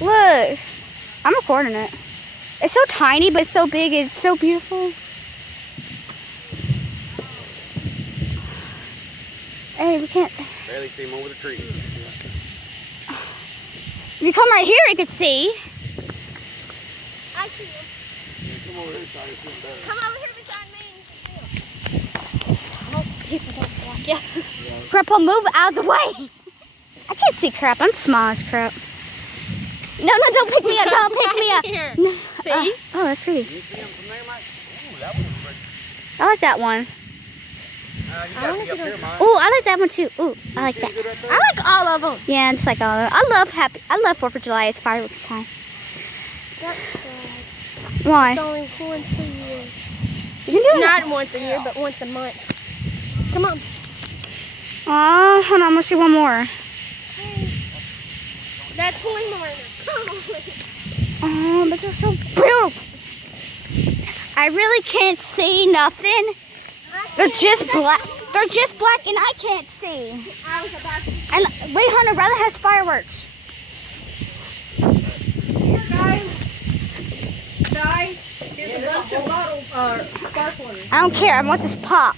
Look. I'm recording it. It's so tiny, but it's so big. It's so beautiful. Hey, we can't. Barely see them over the trees. If you come right here, you can see. I see you. Come over this side, it's better. Come over here beside me and you can see them. Oh, people don't block you. Grandpa, move out of the way. I can't see crap. I'm small as crap. No, don't pick me up. Don't pick me up. Here. No, See? oh, that's pretty. You see them from there, Mike? Ooh, that one's pretty. I like that one. You gotta be up here, Mike. Ooh, I like that one too. Ooh, I like that. I like all of them. Yeah, just like all of them. I love 4th of July. It's fireworks time. That's sad. Why? It's only once a year. You can do it. Not once a year, but once a month. Come on. Aw, hold on. I'm gonna see one more. That's one more. Come on. Oh, but they're so beautiful. I really can't see nothing. They're just black. They're just black, and I can't see. I was about to. And wait, Hunter, brother has fireworks. Here, guys. Guys, here's a bunch of sparklers. I don't care. I want this pop.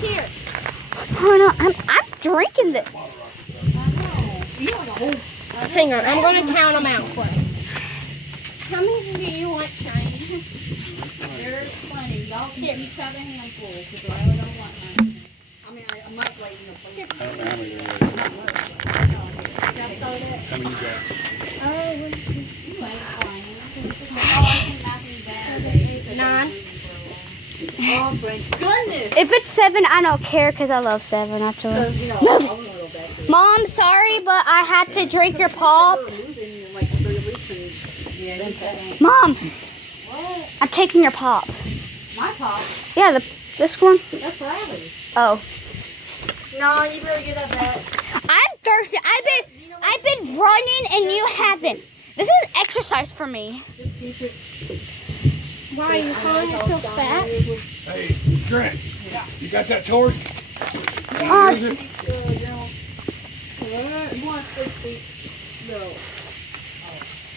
Here. Hold on. I'm drinking this. Hang on. I'm going to count them out for us. How many do you want, Shiny? There's plenty. Y'all can give each other a handful because I really don't want none. I mean, I might wait in the place. I don't know how many there are. How many you got? Nine. Oh, thank goodness. If it's 7, I don't care because I love 7. I told Because, you. you know, No. I'm a little bit. Mom, sorry, but I had to drink your pop. We're losing in like 3 weeks and then Mom, what? I'm taking your pop. My pop? Yeah, this one. That's Riley's. Oh. No, you better get up that. I'm thirsty. I've been running and you haven't. This is exercise for me. Just keep it. Why are you calling yourself fat? Hey, Trent, you got that torch? Oh,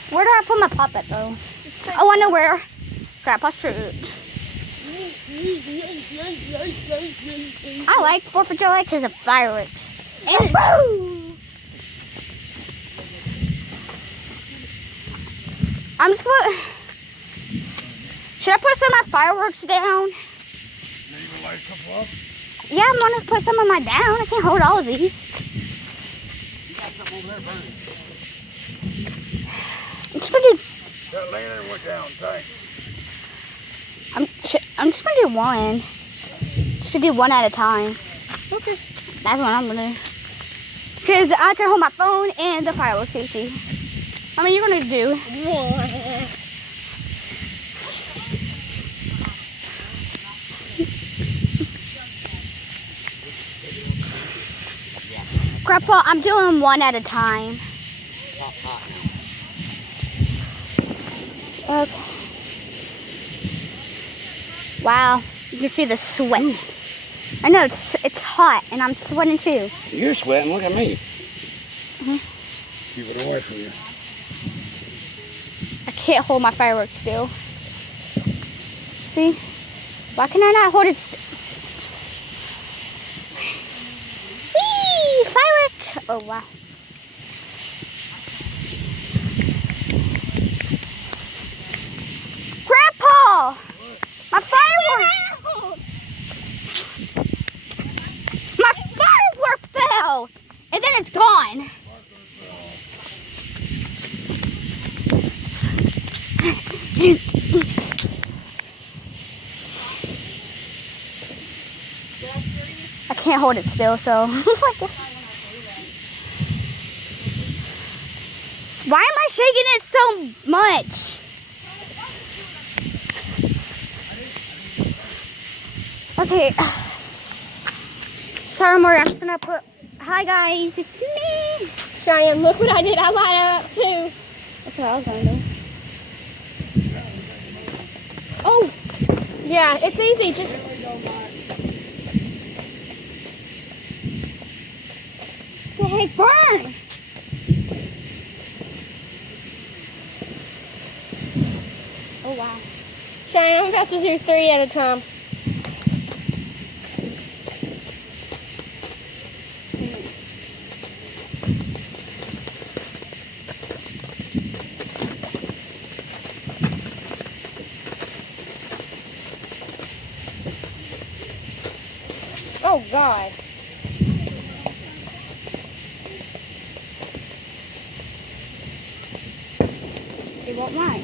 where do I put my pop at though? Oh, I know where. Grandpa's fruit. I like 4th of July because of fireworks. And I'm just gonna. Should I put some of my fireworks down? Yeah, I'm gonna put some of mine down. I can't hold all of these. You got something over there burning. I'm just gonna do. That lantern went down, thanks. I'm just gonna do one. Just gonna do one at a time. Okay. That's what I'm gonna do. Cause I can hold my phone and the fireworks easy. I mean, you're gonna do. Grandpa, I'm doing one at a time. Okay. Wow, you can see the sweat. I know it's hot, and I'm sweating too. You're sweating, look at me. Keep it away from you. I can't hold my fireworks still. See? Why can I not hold it? Whee! Firework! Oh, wow. Grandpa! My firework! My firework fell! And then it's gone. I can't hold it still, so. Why am I shaking it so much? Okay. Sorry, Maury, I'm just gonna put. Hi, guys, it's me. Cheyenne, look what I did. I light up too. That's what I was gonna do. Oh, yeah, it's easy. Just heck, burn! Oh wow. Shane, I'm about to do 3 at a time. Oh God. It won't mind.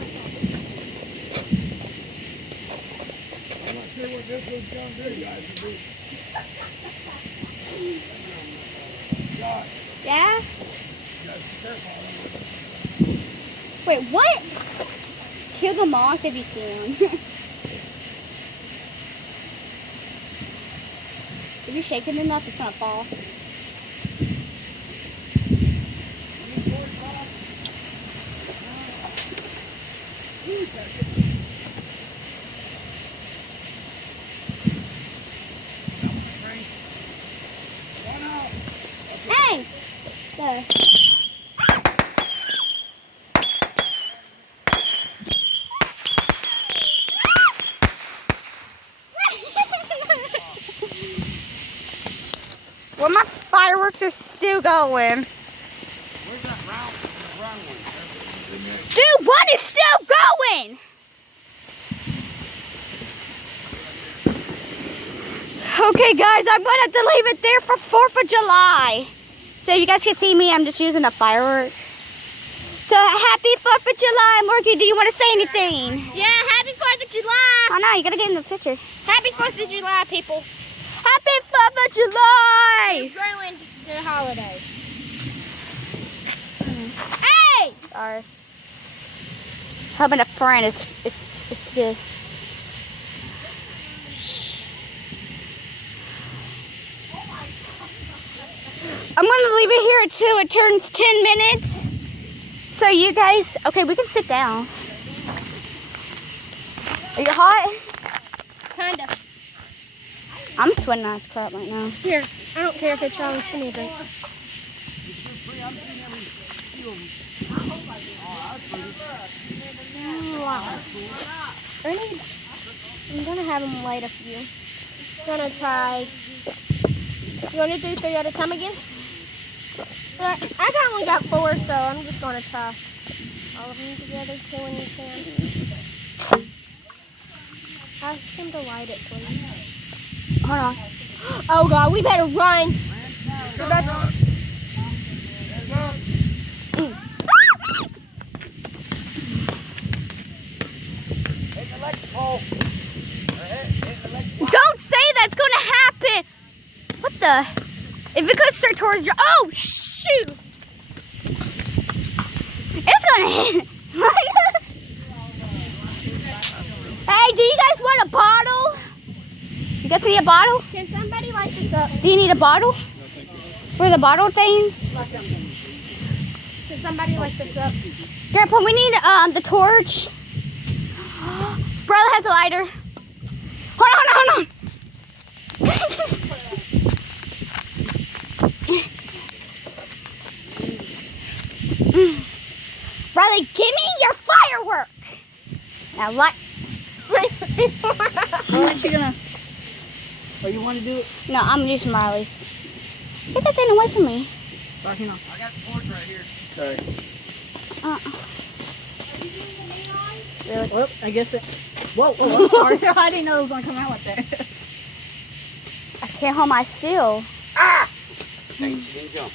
I'm not sure what this is going to do, guys. Yeah? You guys be careful. Wait, what? Kill the moth if you see him. If you shake it enough, it's gonna fall. Hey! There. Well, my fireworks are still going. Where's that round one? Dude, one is still going! Okay, guys, I'm gonna have to leave it there for 4th of July. So you guys can see me, I'm just using a firework. So happy 4th of July. Morgan, do you want to say anything? Yeah, happy 4th of July. Oh no, you gotta get in the picture. Happy 4th of July, people. Happy 4th of July! Ruined the holiday. Hey! Sorry. Having a friend is good. I'm gonna leave it here until it turns 10 minutes. So you guys, okay, we can sit down. Are you hot? Kinda. I'm sweating ass crap right now. Here, I don't care if it's strong. Give me a drink. Ernie, I'm gonna have him light a few. Gonna try. You wanna do 3 at a time again? I only got 4, so I'm just gonna try all of them together, 2 when you can. Ask him to light it, please. Hold on. Oh God, we better run. We're about to- Don't say that's gonna happen. What the? If it goes straight towards your, oh shoot! It's gonna hit. Hey, do you guys want a bottle? You guys need a bottle? Can somebody light this up? Do you need a bottle? For the bottle things? Can somebody light this up? Grandpa, we need the torch. Brother has a lighter. Hold on. Brother, give me your firework. Now light. Aren't you gonna? Oh, you want to do it? No, I'm using Riley's. Get that thing away from me. Sorry, hang on. I got the torch right here. Okay. Really? Well, I guess it. Whoa, I'm sorry. I didn't know it was gonna come out like that. I can't hold my still. Hey, she didn't jump.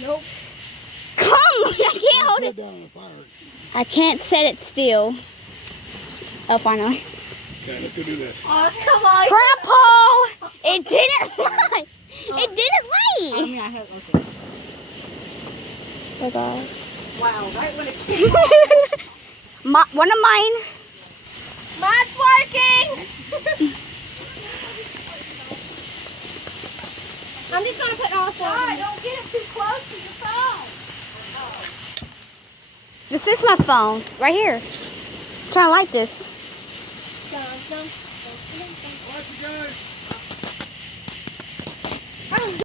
Nope. Come! I can't hold it. Down on the fire. I can't set it still. Oh, finally. Okay, let's go do this. Oh, come on. Grandpa! It didn't light. It didn't I light. mean, I have. Okay. Oh, God. Wow, right when it came. One of mine. Mine's working. I'm just gonna put all 4 of them. Don't get it too close to your phone. This is my phone. Right here. I'm trying to light this. Dun, dun. Watch you guys.